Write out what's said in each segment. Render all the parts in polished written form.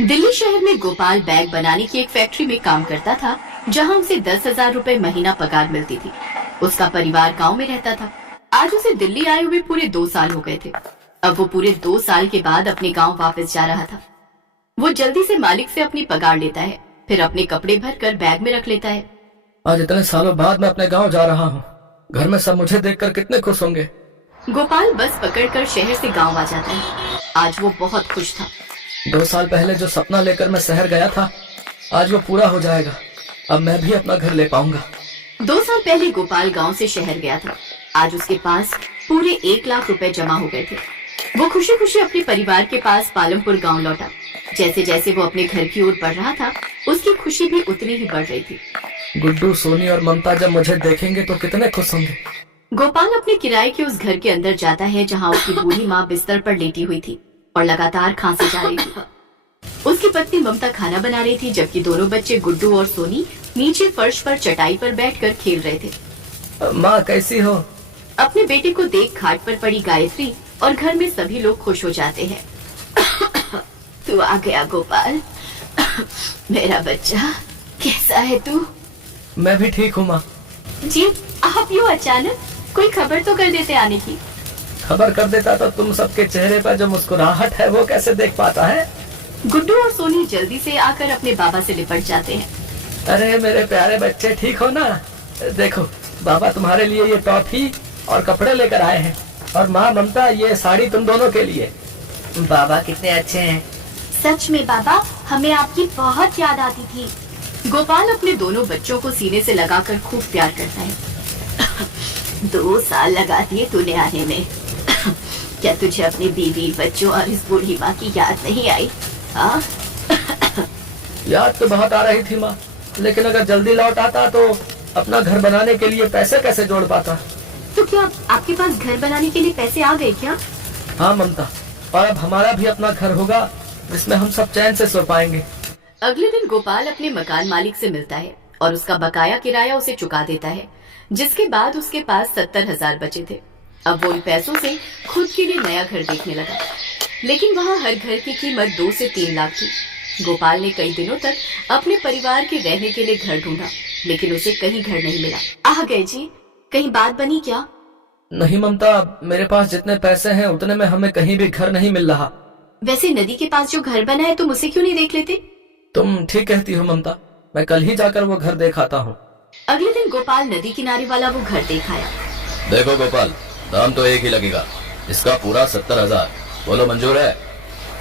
दिल्ली शहर में गोपाल बैग बनाने की एक फैक्ट्री में काम करता था, जहां उसे 10,000 रुपए महीना पगार मिलती थी। उसका परिवार गांव में रहता था। आज उसे दिल्ली आए हुए पूरे 2 साल हो गए थे। अब वो पूरे 2 साल के बाद अपने गांव वापस जा रहा था। वो जल्दी से मालिक से अपनी पगार लेता है, फिर अपने कपड़े भरकर बैग में रख लेता है। आज इतने सालों बाद मैं अपने गांव जा रहा हूँ। घर में सब मुझे देखकर कितने खुश होंगे। गोपाल बस पकड़कर शहर से गांव आ जाता है। आज वो बहुत खुश था। 2 साल पहले जो सपना लेकर मैं शहर गया था, आज वो पूरा हो जाएगा। अब मैं भी अपना घर ले पाऊंगा। 2 साल पहले गोपाल गांव से शहर गया था। आज उसके पास पूरे 1 लाख रुपए जमा हो गए थे। वो खुशी खुशी अपने परिवार के पास पालमपुर गांव लौटा। जैसे जैसे वो अपने घर की ओर बढ़ रहा था, उसकी खुशी भी उतनी ही बढ़ रही थी। गुड्डू, सोनी और ममता जब मुझे देखेंगे तो कितने खुश होंगे। गोपाल अपने किराए के उस घर के अंदर जाता है, जहाँ उसकी बूढ़ी माँ बिस्तर पर लेटी हुई थी और लगातार खांसी जा रही थी। उसकी पत्नी ममता खाना बना रही थी, जबकि दोनों बच्चे गुड्डू और सोनी नीचे फर्श पर चटाई पर बैठकर खेल रहे थे। माँ कैसी हो? अपने बेटे को देख खाट पर पड़ी गायत्री और घर में सभी लोग खुश हो जाते हैं। तू आ गया गोपाल, मेरा बच्चा, कैसा है तू? मैं भी ठीक हूँ माँ। जी, आप यूँ अचानक? कोई खबर तो कर देते आने की। खबर कर देता तो तुम सबके चेहरे पर जो मुस्कुराहट है वो कैसे देख पाता है। गुड्डू और सोनी जल्दी से आकर अपने बाबा से लिपट जाते हैं। अरे मेरे प्यारे बच्चे, ठीक हो ना? देखो, बाबा तुम्हारे लिए ये टॉफी और कपड़े लेकर आए हैं, और माँ ममता ये साड़ी तुम दोनों के लिए। बाबा कितने अच्छे हैं। सच में बाबा, हमें आपकी बहुत याद आती थी। गोपाल अपने दोनों बच्चों को सीने से लगाकर खूब प्यार करता है। 2 साल लगा दिए तूने आने में। क्या तुझे अपनी बीवी, बच्चों और इस बूढ़ी माँ की याद नहीं आई? हाँ? याद तो बहुत आ रही थी माँ, लेकिन अगर जल्दी लौट आता तो अपना घर बनाने के लिए पैसे कैसे जोड़ पाता। तो क्या आपके पास घर बनाने के लिए पैसे आ गए क्या? हाँ ममता, और अब हमारा भी अपना घर होगा जिसमें हम सब चैन से सो पाएंगे। अगले दिन गोपाल अपने मकान मालिक से मिलता है और उसका बकाया किराया उसे चुका देता है, जिसके बाद उसके पास 70,000 बचे थे। अब वो इन पैसों से खुद के लिए नया घर देखने लगा, लेकिन वहाँ हर घर की कीमत 2 से 3 लाख थी। गोपाल ने कई दिनों तक अपने परिवार के रहने के लिए घर ढूंढा, लेकिन उसे कहीं घर नहीं मिला। आ गए जी, कहीं बात बनी क्या? नहीं ममता, मेरे पास जितने पैसे हैं उतने में हमें कहीं भी घर नहीं मिल रहा। वैसे नदी के पास जो घर बना है, तुम उसे क्यों नहीं देख लेते? तुम ठीक कहती हो ममता, मैं कल ही जाकर वो घर देख आता हूँ। अगले दिन गोपाल नदी किनारे वाला वो घर देख आया। देखो गोपाल, दाम तो एक ही लगेगा, इसका पूरा 70,000। बोलो मंजूर है?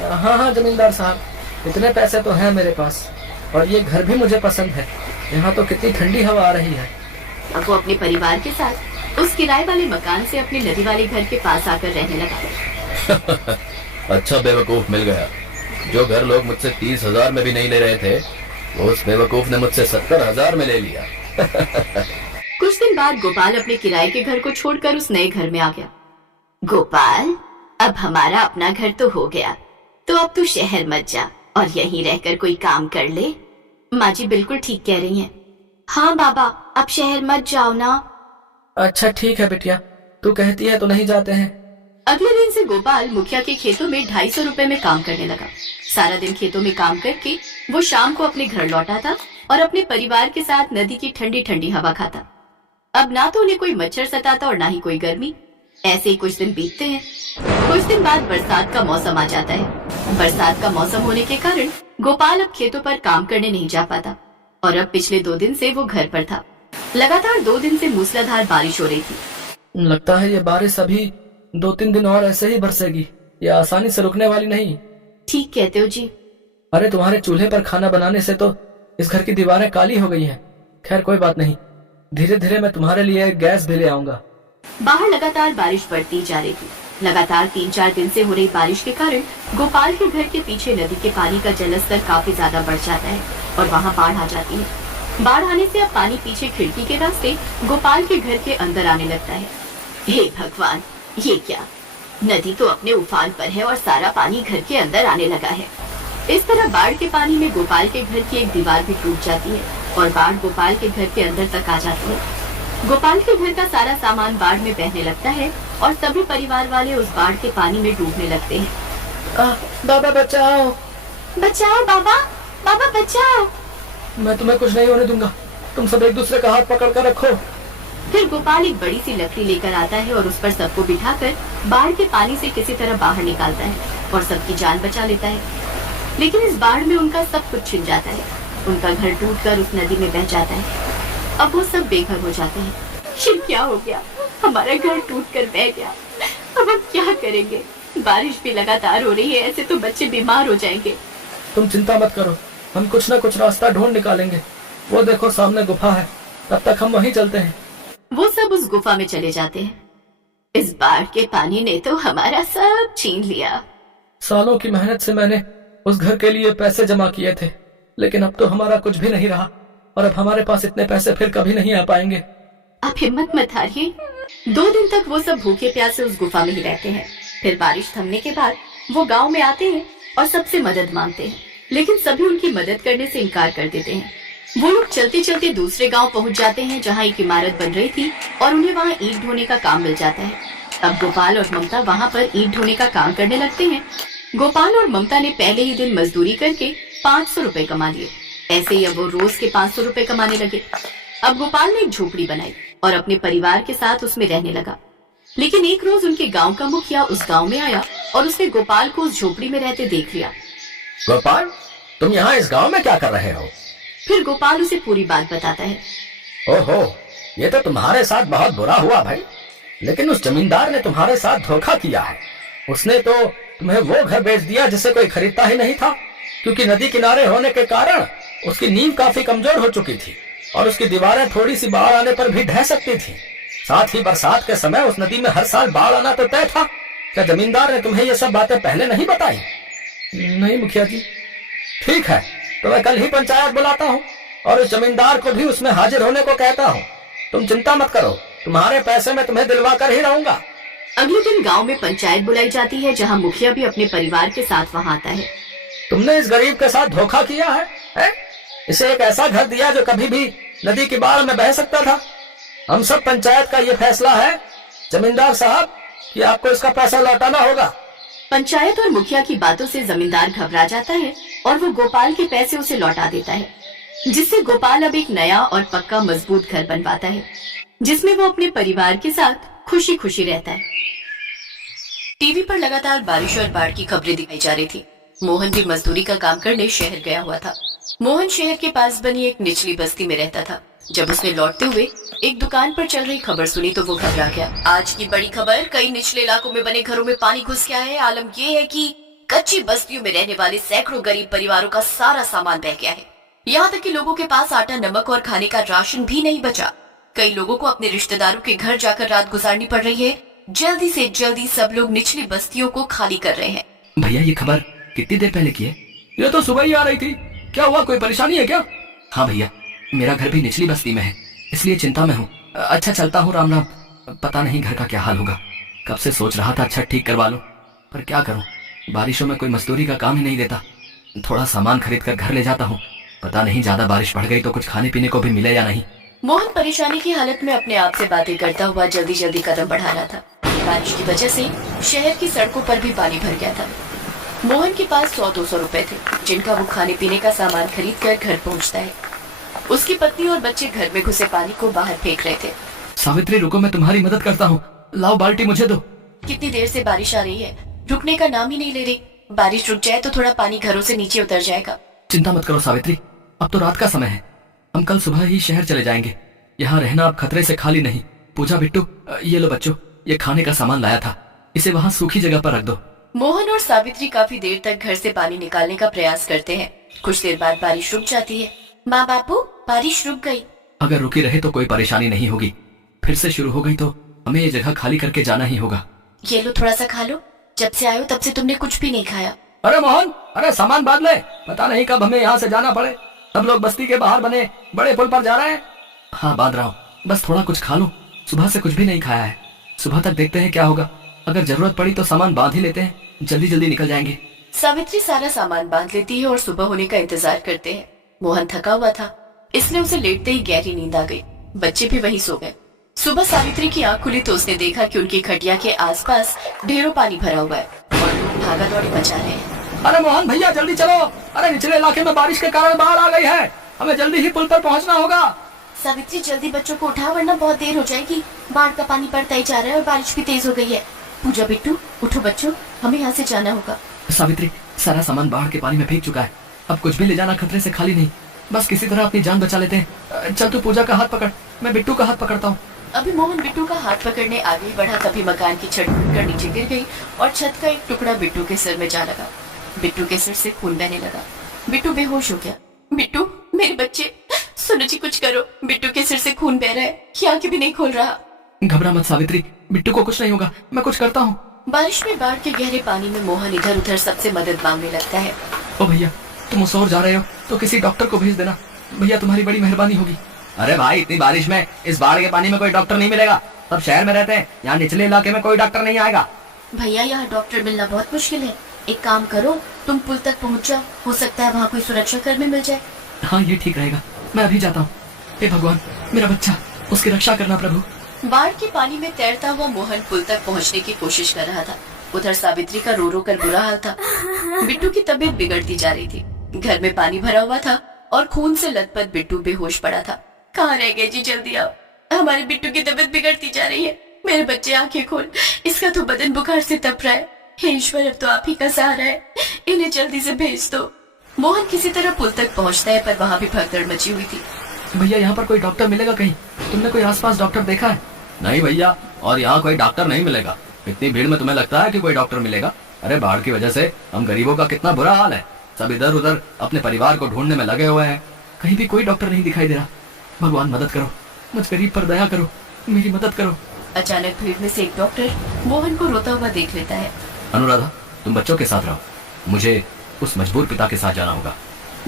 हाँ हाँ जमींदार साहब, इतने पैसे तो हैं मेरे पास, और ये घर भी मुझे पसंद है। यहाँ तो कितनी ठंडी हवा आ रही है। अब वो अपने परिवार के साथ उस किराए वाले मकान से अपने नदी वाले घर के पास आकर रहने लगा। अच्छा बेवकूफ मिल गया। जो घर लोग मुझसे 30,000 में भी नहीं ले रहे थे, वो उस बेवकूफ ने मुझसे 70,000 में ले लिया। कुछ दिन बाद गोपाल अपने किराए के घर को छोड़कर उस नए घर में आ गया। गोपाल, अब हमारा अपना घर तो हो गया, तो अब तू शहर मत जा और यहीं रहकर कोई काम कर ले। माँ जी बिल्कुल ठीक कह रही हैं। हाँ बाबा, अब शहर मत जाओ ना। अच्छा ठीक है बिटिया, तू कहती है तो नहीं जाते हैं। अगले दिन से गोपाल मुखिया के खेतों में 250 रुपए में काम करने लगा। सारा दिन खेतों में काम करके वो शाम को अपने घर लौटा था और अपने परिवार के साथ नदी की ठंडी ठंडी हवा खाता। अब ना तो उन्हें कोई मच्छर सताता और ना ही कोई गर्मी। ऐसे ही कुछ दिन बीतते हैं। कुछ दिन बाद बरसात का मौसम आ जाता है। बरसात का मौसम होने के कारण गोपाल अब खेतों पर काम करने नहीं जा पाता, और अब पिछले 2 दिन से वो घर पर था। लगातार 2 दिन से मूसलाधार बारिश हो रही थी। लगता है ये बारिश अभी 2-3 दिन और ऐसे ही बरसेगी, ये आसानी से रुकने वाली नहीं। ठीक कहते हो जी। अरे तुम्हारे चूल्हे पर खाना बनाने से तो इस घर की दीवारें काली हो गई हैं। खैर कोई बात नहीं, धीरे धीरे मैं तुम्हारे लिए गैस भी ले आऊंगा। बाहर लगातार बारिश बढ़ती जा रही थी। लगातार 3-4 दिन से हो रही बारिश के कारण गोपाल के घर के पीछे नदी के पानी का जलस्तर काफी ज्यादा बढ़ जाता है और वहाँ बाढ़ आ जाती है। बाढ़ आने से अब पानी पीछे खिड़की के रास्ते गोपाल के घर के अंदर आने लगता है। हे भगवान, ये क्या? नदी तो अपने उफान पर है और सारा पानी घर के अंदर आने लगा है। इस तरह बाढ़ के पानी में गोपाल के घर की एक दीवार भी टूट जाती है और बाढ़ गोपाल के घर के अंदर तक आ जाती है। गोपाल के घर का सारा सामान बाढ़ में बहने लगता है और सभी परिवार वाले उस बाढ़ के पानी में डूबने लगते हैं। बाबा बचाओ, बचाओ बाबा, बाबा बचाओ। मैं तुम्हें कुछ नहीं होने दूंगा, तुम सब एक दूसरे का हाथ पकड़ कर रखो। फिर गोपाल एक बड़ी सी लकड़ी लेकर आता है और उस पर सबको बिठाकर बाढ़ के पानी से किसी तरह बाहर निकालता है और सबकी जान बचा लेता है। लेकिन इस बाढ़ में उनका सब कुछ छिन जाता है। उनका घर टूटकर उस नदी में बह जाता है। अब वो सब बेघर हो जाते हैं। ये क्या हो गया, हमारा घर टूटकर बह गया, अब हम क्या करेंगे? बारिश भी लगातार हो रही है, ऐसे तो बच्चे बीमार हो जाएंगे। तुम चिंता मत करो, हम कुछ न कुछ रास्ता ढूंढ निकालेंगे। वो देखो सामने गुफा है, तब तक हम वहीं चलते हैं। वो सब उस गुफा में चले जाते हैं। इस बाढ़ के पानी ने तो हमारा सब छीन लिया। सालों की मेहनत से मैंने उस घर के लिए पैसे जमा किए थे, लेकिन अब तो हमारा कुछ भी नहीं रहा और अब हमारे पास इतने पैसे फिर कभी नहीं आ पाएंगे। आप हिम्मत मत हारिए। 2 दिन तक वो सब भूखे प्यासे उस गुफा में ही रहते हैं। फिर बारिश थमने के बाद वो गांव में आते हैं और सबसे मदद मांगते हैं, लेकिन सभी उनकी मदद करने से इनकार कर देते हैं। वो लोग चलते चलते दूसरे गांव पहुंच जाते हैं जहां एक इमारत बन रही थी और उन्हें वहां ईंट ढोने का काम मिल जाता है। अब गोपाल और ममता वहां पर ईंट ढोने का काम करने लगते हैं। गोपाल और ममता ने पहले ही दिन मजदूरी करके 500 रुपए कमा लिए। ऐसे ही अब वो रोज के 500 रुपए कमाने लगे। अब गोपाल ने एक झोपड़ी बनाई और अपने परिवार के साथ उसमें रहने लगा। लेकिन एक रोज उनके गांव का मुखिया उस गांव में आया और उसने गोपाल को उस झोपड़ी में रहते देख लिया। गोपाल, तुम यहाँ इस गांव में क्या कर रहे हो? फिर गोपाल उसे पूरी बात बताता है। ओहो, ये तो तुम्हारे साथ बहुत बुरा हुआ भाई। लेकिन उस जमींदार ने तुम्हारे साथ धोखा किया है। उसने तो तुम्हें वो घर बेच दिया जिसे कोई खरीदता ही नहीं था, क्योंकि नदी किनारे होने के कारण उसकी नींव काफी कमजोर हो चुकी थी और उसकी दीवारें थोड़ी सी बाढ़ आने पर भी ढह सकती थी। साथ ही बरसात के समय उस नदी में हर साल बाढ़ आना तो तय था। क्या जमींदार ने तुम्हें ये सब बातें पहले नहीं बताई? नहीं मुखिया जी। ठीक है, तो मैं कल ही पंचायत बुलाता हूँ और उस जमींदार को भी उसमें हाजिर होने को कहता हूँ। तुम चिंता मत करो, तुम्हारे पैसे मैं तुम्हें दिलवा कर ही रहूंगा। अगले दिन गांव में पंचायत बुलाई जाती है जहां मुखिया भी अपने परिवार के साथ वहां आता है। तुमने इस गरीब के साथ धोखा किया है? इसे एक ऐसा घर दिया जो कभी भी नदी की बाढ़ में बह सकता था। हम सब पंचायत का ये फैसला है जमींदार साहब कि आपको इसका पैसा लौटाना होगा। पंचायत और मुखिया की बातों से जमींदार घबरा जाता है और वो गोपाल के पैसे उसे लौटा देता है, जिससे गोपाल अब एक नया और पक्का मजबूत घर बनवाता है, जिसमें वो अपने परिवार के साथ खुशी खुशी रहता है। टीवी पर लगातार बारिश और बाढ़ की खबरें दिखाई जा रही थी। मोहन भी मजदूरी का काम करने शहर गया हुआ था। मोहन शहर के पास बनी एक निचली बस्ती में रहता था। जब उसने लौटते हुए एक दुकान पर चल रही खबर सुनी तो वो घबरा गया। आज की बड़ी खबर, कई निचले इलाकों में बने घरों में पानी घुस गया है। आलम ये है कि कच्ची बस्तियों में रहने वाले सैकड़ों गरीब परिवारों का सारा सामान बह गया है। यहाँ तक कि लोगों के पास आटा, नमक और खाने का राशन भी नहीं बचा। कई लोगों को अपने रिश्तेदारों के घर जाकर रात गुजारनी पड़ रही है। जल्दी से जल्दी सब लोग निचली बस्तियों को खाली कर रहे हैं। भैया, ये खबर कितनी देर पहले की है? ये तो सुबह ही आ रही थी। क्या हुआ, कोई परेशानी है क्या? हाँ भैया, मेरा घर भी निचली बस्ती में है, इसलिए चिंता में हूँ। अच्छा चलता हूँ, राम राम। पता नहीं घर का क्या हाल होगा। कब से सोच रहा था छत ठीक करवा लूं, पर क्या करूं, बारिशों में कोई मजदूरी का काम ही नहीं देता। थोड़ा सामान खरीद कर घर ले जाता हूँ। पता नहीं ज्यादा बारिश बढ़ गई तो कुछ खाने पीने को भी मिले या नहीं। मोहन परेशानी की हालत में अपने आप से बातें करता हुआ जल्दी जल्दी कदम बढ़ा रहा था। बारिश की वजह से शहर की सड़कों पर भी पानी भर गया था। मोहन के पास 100-200 रुपए थे, जिनका वो खाने पीने का सामान खरीद कर घर पहुंचता है। उसकी पत्नी और बच्चे घर में घुसे पानी को बाहर फेंक रहे थे। सावित्री, रुको, मैं तुम्हारी मदद करता हूँ। लाओ बाल्टी मुझे दो। कितनी देर से बारिश आ रही है, रुकने का नाम ही नहीं ले रही। बारिश रुक जाए तो थोड़ा पानी घरों से नीचे उतर जाएगा। चिंता मत करो सावित्री, अब तो रात का समय है। हम कल सुबह ही शहर चले जाएंगे। यहाँ रहना अब खतरे से खाली नहीं। पूजा, बिट्टू, ये लो बच्चों, ये खाने का सामान लाया था, इसे वहाँ सूखी जगह पर रख दो। मोहन और सावित्री काफी देर तक घर से पानी निकालने का प्रयास करते हैं। कुछ देर बाद बारिश रुक जाती है। माँ बापू, बारिश रुक गई। अगर रुकी रहे तो कोई परेशानी नहीं होगी, फिर से शुरू हो गई तो हमें ये जगह खाली करके जाना ही होगा। ये लो, थोड़ा सा खा लो। जब से आयो तब से तुमने कुछ भी नहीं खाया। अरे मोहन, अरे सामान बांध ले, पता नहीं कब हमें यहाँ से जाना पड़े। सब लोग बस्ती के बाहर बने बड़े पुल पर जा रहे हैं। हाँ बांध रहा हूँ, बस थोड़ा कुछ खा लो। सुबह से कुछ भी नहीं खाया है। सुबह तक देखते हैं क्या होगा। अगर जरूरत पड़ी तो सामान बांध ही लेते हैं, जल्दी जल्दी निकल जाएंगे। सावित्री सारा सामान बांध लेती है और सुबह होने का इंतजार करते हैं। मोहन थका हुआ था, इसलिए उसे लेटते ही गहरी नींद आ गई। बच्चे भी वहीं सो गए। सुबह सावित्री की आंख खुली तो उसने देखा कि उनकी खटिया के आसपास ढेरों पानी भरा हुआ है और लोग भागा दौड़ी मचा रहे हैं। अरे मोहन भैया जल्दी चलो, अरे निचले इलाके में बारिश के कारण बाढ़ आ गई है, हमें जल्दी ही पुल पर पहुंचना होगा। सावित्री जल्दी बच्चों को उठा वरना बहुत देर हो जाएगी। बाढ़ का पानी बढ़ता ही जा रहा है और बारिश भी तेज हो गई है। पूजा बिट्टू उठो बच्चों, हमें यहाँ से जाना होगा। सावित्री सारा सामान बाढ़ के पानी में भीग चुका है, अब कुछ भी ले जाना खतरे से खाली नहीं, बस किसी तरह अपनी जान बचा लेते हैं। चल तू पूजा का हाथ पकड़, मैं बिट्टू का हाथ पकड़ता हूँ। अभी मोहन बिट्टू का हाथ पकड़ने आगे बढ़ा तभी मकान की छत टूटकर नीचे गिर गई और छत का एक टुकड़ा बिट्टू के सिर में जा लगा। बिट्टू के सिर से खून बहने लगा। बिट्टू बेहोश हो गया। बिट्टू मेरे बच्चे, सुनो जी कुछ करो, बिट्टू के सिर से खून बह रहा है, आंखें भी नहीं खोल रहा। घबरा मत सावित्री, बिट्टू को कुछ नहीं होगा, मैं कुछ करता हूँ। बारिश में बाढ़ के गहरे पानी में मोहन इधर उधर सबसे मदद मांगने लगता है। ओ भैया तुम उस ओर जा रहे हो तो किसी डॉक्टर को भेज देना, भैया तुम्हारी बड़ी मेहरबानी होगी। अरे भाई इतनी बारिश में इस बाढ़ के पानी में कोई डॉक्टर नहीं मिलेगा, सब शहर में रहते हैं, यहाँ निचले इलाके में कोई डॉक्टर नहीं आएगा। भैया यहाँ डॉक्टर मिलना बहुत मुश्किल है, एक काम करो तुम पुल तक पहुँच जाओ, हो सकता है वहाँ कोई सुरक्षा कर्मी मिल जाए। हाँ ये ठीक रहेगा, मैं अभी जाता हूँ। हे भगवान मेरा बच्चा, उसकी रक्षा करना प्रभु। बाढ़ के पानी में तैरता हुआ मोहन पुल तक पहुंचने की कोशिश कर रहा था। उधर सावित्री का रो रो कर बुरा हाल था। बिट्टू की तबीयत बिगड़ती जा रही थी। घर में पानी भरा हुआ था और खून से लथपथ बिट्टू बेहोश पड़ा था। कहाँ रह गए जी, जल्दी आओ, हमारे बिट्टू की तबीयत बिगड़ती जा रही है। मेरे बच्चे आंखें खोल, इसका तो बदन बुखार से तप रहा है। हे ईश्वर अब तो आप ही का सहारा है, इन्हें जल्दी से भेज दो। मोहन किसी तरह पुल तक पहुँचता है पर वहाँ भी भगदड़ मची हुई थी। भैया यहाँ पर कोई डॉक्टर मिलेगा कहीं? तुमने कोई आसपास डॉक्टर देखा है? नहीं भैया, और यहाँ कोई डॉक्टर नहीं मिलेगा। इतनी भीड़ में तुम्हें लगता है कि कोई डॉक्टर मिलेगा? अरे बाढ़ की वजह से हम गरीबों का कितना बुरा हाल है, सब इधर उधर अपने परिवार को ढूंढने में लगे हुए हैं। कहीं भी कोई डॉक्टर नहीं दिखाई दे रहा। भगवान मदद करो, मुझ गरीब पर दया करो, मेरी मदद करो। अचानक भीड़ में से एक डॉक्टर मोहन को रोता हुआ देख लेता है। अनुराधा तुम बच्चों के साथ रहो, मुझे उस मजबूर पिता के साथ जाना होगा,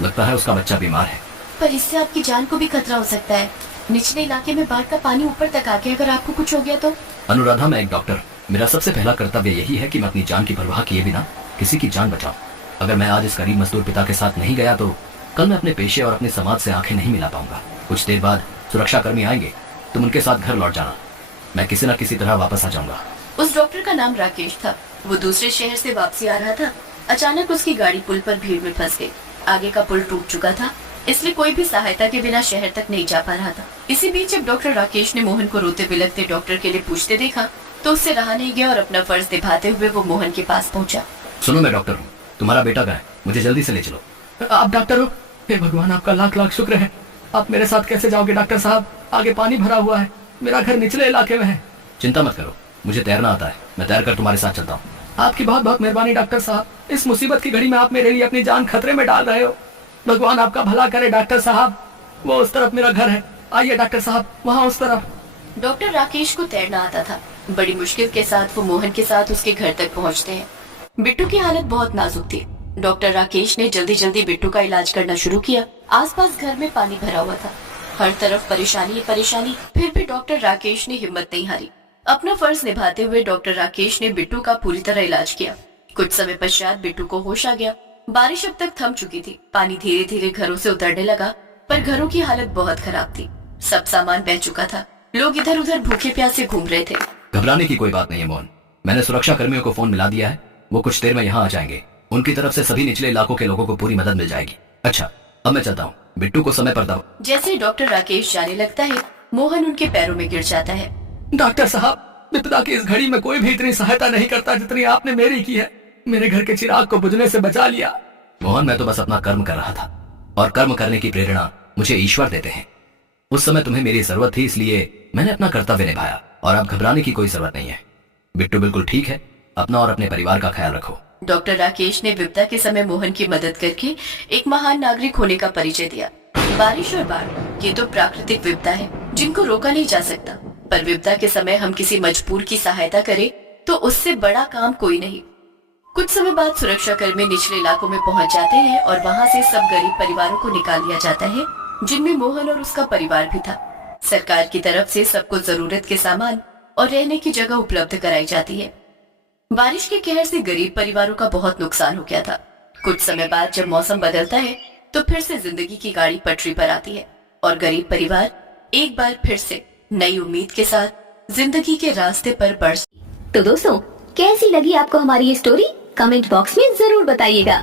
लगता है उसका बच्चा बीमार है। पर इससे आपकी जान को भी खतरा हो सकता है। निचले इलाके में बाढ़ का पानी ऊपर तक आ गया, अगर आपको कुछ हो गया तो? अनुराधा मैं एक डॉक्टर, मेरा सबसे पहला कर्तव्य यही है कि मैं अपनी जान की परवाह किए बिना किसी की जान बचाऊं। अगर मैं आज इस गरीब मजदूर पिता के साथ नहीं गया तो कल मैं अपने पेशे और अपने समाज से आंखें नहीं मिला पाऊंगा। कुछ देर बाद सुरक्षा कर्मी आएंगे, तुम उनके साथ घर लौट जाना, मैं किसी न किसी तरह वापस आ जाऊंगा। उस डॉक्टर का नाम राकेश था। वो दूसरे शहर से वापसी आ रहा था। अचानक उसकी गाड़ी पुल पर भीड़ में फंस गई। आगे का पुल टूट चुका था, इसलिए कोई भी सहायता के बिना शहर तक नहीं जा पा रहा था। इसी बीच जब डॉक्टर राकेश ने मोहन को रोते बिलखते डॉक्टर के लिए पूछते देखा तो उससे रहा नहीं गया और अपना फर्ज निभाते हुए वो मोहन के पास पहुंचा। सुनो मैं डॉक्टर हूँ, तुम्हारा बेटा कहाँ है, मुझे जल्दी से ले चलो। आप डॉक्टर हो? हे भगवान आपका लाख लाख शुक्र है। आप मेरे साथ कैसे जाओगे डॉक्टर साहब? आगे पानी भरा हुआ है, मेरा घर निचले इलाके में है। चिंता मत करो, मुझे तैरना आता है, मैं तैर कर तुम्हारे साथ चलता हूँ। आपकी बहुत बहुत मेहरबानी डॉक्टर साहब, इस मुसीबत की घड़ी में आप मेरे लिए अपनी जान खतरे में डाल रहे हो। भगवान आपका भला करे डॉक्टर साहब। वो उस तरफ मेरा घर है, आइए डॉक्टर साहब, वहाँ उस तरफ। डॉक्टर राकेश को तैरना आता था। बड़ी मुश्किल के साथ वो मोहन के साथ उसके घर तक पहुँचते हैं। बिट्टू की हालत बहुत नाजुक थी। डॉक्टर राकेश ने जल्दी जल्दी बिट्टू का इलाज करना शुरू किया। आसपास घर में पानी भरा हुआ था, हर तरफ परेशानी ही परेशानी। फिर भी डॉक्टर राकेश ने हिम्मत नहीं हारी। अपना फर्ज निभाते हुए डॉक्टर राकेश ने बिट्टू का पूरी तरह इलाज किया। कुछ समय पश्चात बिट्टू को होश आ गया। बारिश अब तक थम चुकी थी। पानी धीरे धीरे घरों से उतरने लगा, पर घरों की हालत बहुत खराब थी। सब सामान बह चुका था। लोग इधर उधर भूखे प्यासे घूम रहे थे। घबराने की कोई बात नहीं है मोहन, मैंने सुरक्षा कर्मियों को फोन मिला दिया है, वो कुछ देर में यहाँ आ जाएंगे। उनकी तरफ से सभी निचले इलाकों के लोगों को पूरी मदद मिल जाएगी। अच्छा अब मैं चलता हूँ, बिट्टू को समय पर दो। जैसे डॉक्टर राकेश जाने लगता है, मोहन उनके पैरों में गिर जाता है। डॉक्टर साहब, विपदा की इस घड़ी में कोई भी इतनी सहायता नहीं करता जितनी आपने मेरी की है। मेरे घर के चिराग को बुझने से बचा लिया। मोहन मैं तो बस अपना कर्म कर रहा था, और कर्म करने की प्रेरणा मुझे ईश्वर देते हैं। उस समय तुम्हें मेरी जरूरत थी, इसलिए मैंने अपना कर्तव्य निभाया, और अब घबराने की कोई जरूरत नहीं है। बिट्टू बिल्कुल ठीक है, अपना और अपने परिवार का ख्याल रखो। डॉक्टर राकेश ने विपदा के समय मोहन की मदद करके एक महान नागरिक होने का परिचय दिया। बारिश और बाढ़ ये तो प्राकृतिक विपदा है जिनको रोका नहीं जा सकता, पर विपदा के समय हम किसी मजबूर की सहायता करें तो उससे बड़ा काम कोई नहीं। कुछ समय बाद सुरक्षा कर्मी निचले इलाकों में पहुंच जाते हैं और वहां से सब गरीब परिवारों को निकाल लिया जाता है, जिनमें मोहन और उसका परिवार भी था। सरकार की तरफ से सबको जरूरत के सामान और रहने की जगह उपलब्ध कराई जाती है। बारिश के कहर से गरीब परिवारों का बहुत नुकसान हो गया था। कुछ समय बाद जब मौसम बदलता है तो फिर से जिंदगी की गाड़ी पटरी पर आती है और गरीब परिवार एक बार फिर से नई उम्मीद के साथ जिंदगी के रास्ते पर बढ़। तो दोस्तों कैसी लगी आपको हमारी ये स्टोरी? कमेंट बॉक्स में जरूर बताइएगा।